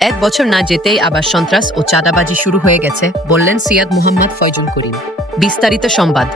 এক বছর না যেতেই আবার সন্ত্রাস ও চাঁদাবাজি শুরু হয়ে গেছে, বললেন সিয়াদ মোহাম্মদ ফয়জুল করিম। বিস্তারিত সংবাদ।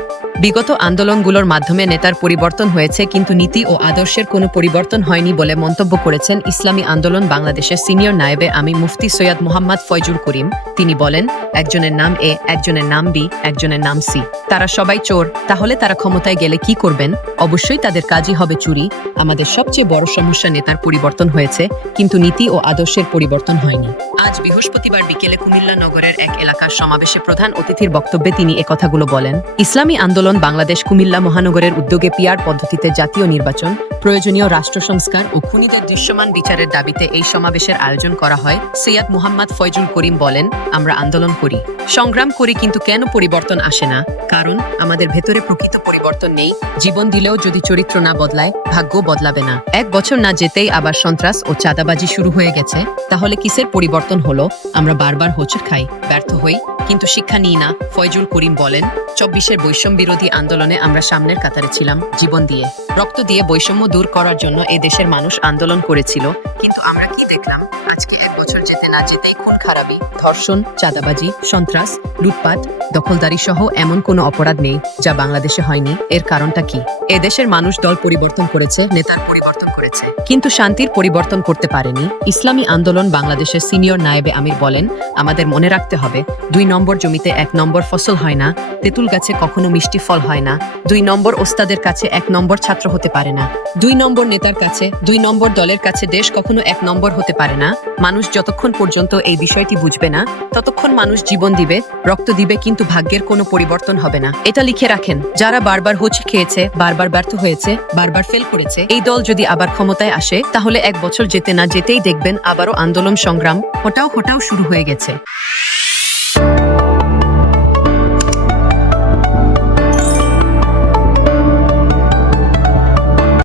বিগত আন্দোলনগুলোর মাধ্যমে নেতার পরিবর্তন হয়েছে, কিন্তু নীতি ও আদর্শের কোনো পরিবর্তন হয়নি বলে মন্তব্য করেছেন ইসলামী আন্দোলন বাংলাদেশের সিনিয়র নায়েবে আমি মুফতি সৈয়দ মোহাম্মদ ফয়জুল করিম। তিনি বলেন, একজনের নাম এ, একজনের নাম বি, একজনের নাম সি। তারা সবাই চোর, তাহলে তারা ক্ষমতায় গেলে কি করবেন? অবশ্যই তাদের কাজই হবে চুরি। আমাদের সবচেয়ে বড় সমস্যা নেতার পরিবর্তন হয়েছে, কিন্তু নীতি ও আদর্শের পরিবর্তন হয়নি। আজ বৃহস্পতিবার বিকেলে কুমিল্লা নগরের এক এলাকার সমাবেশে প্রধান অতিথির বক্তব্যে তিনি একথাগুলো বলেন, ইসলামী আন্দোলন বাংলাদেশ কুমিল্লা মহানগরের উদ্যোগে পিয়ার পদ্ধতিতে জাতীয় নির্বাচন, প্রয়োজনীয় রাষ্ট্র সংস্কার ও খুনিদের দৃশ্যমান বিচারের দাবিতে এই সমাবেশের আয়োজন করা হয়, সৈয়দ মুহাম্মদ ফয়জুল করিম বলেন, আমরা আন্দোলন করি। সংগ্রাম করি কিন্তু কেন পরিবর্তন আসে না? কারণ আমাদের ভেতরে প্রকৃত পরিবর্তন নেই। জীবন দিলেও যদি চরিত্র না বদলায়, ভাগ্য বদলাবে না। এক বছর না যেতেই আবার সন্ত্রাস ও চাঁদাবাজি শুরু হয়ে গেছে। তাহলে কিসের পরিবর্তন হলো? আমরা বারবার হোঁচট খাই, ব্যর্থ হই। কিন্তু শিক্ষা নিই না, ফয়জুল করিম বলেন, চব্বিশের বৈষম্য বিরোধী আন্দোলনে আমরা সামনের কাতারে ছিলাম, জীবন দিয়ে। রক্ত দিয়ে বৈষম্য দূর করার জন্য এ দেশের মানুষ আন্দোলন করেছিল। কিন্তু আমরা কি দেখলাম? আজকে এক বছর যেতে না যেতেই খুন খারাপি, ধর্ষণ, চাঁদাবাজি, সন্ত্রাস, লুটপাট দখলদারি সহ এমন কোনো অপরাধ নেই যা বাংলাদেশে হয়নি। এর কারণটা কি? এদেশের মানুষ দল পরিবর্তন করেছে, নেতার পরিবর্তন করেছে। কিন্তু শান্তির পরিবর্তন করতে পারেনি। ইসলামী আন্দোলন বাংলাদেশের সিনিয়র নায়েবে আমির বলেন, আমাদের মনে রাখতে হবে, দুই নম্বর জমিতে এক নম্বর ফসল হয় না, তেঁতুল গাছে কখনো মিষ্টি ফল হয় না, দুই নম্বর ওস্তাদের কাছে এক নম্বর ছাত্র হতে পারে না। দুই নম্বর নেতার কাছে, দুই নম্বর দলের কাছে দেশ কখনো এক নম্বর হতে পারে না। মানুষ যতক্ষণ পর্যন্ত এই বিষয়টি বুঝবে না, ততক্ষণ মানুষ জীবন দিবে, রক্ত দিবে কিন্তু ভাগ্যের কোনো পরিবর্তন হবে না। এটা লিখে রাখেন, যারা বারবার হোঁচট খেয়েছে, বারবার ব্যর্থ হয়েছে, বারবার ফেল করেছে, এই দল যদি আবার ক্ষমতায় আসে, তাহলে এক বছর যেতে না যেতেই দেখবেন আবারও আন্দোলন সংগ্রাম, হটাও হটাও শুরু হয়ে গেছে।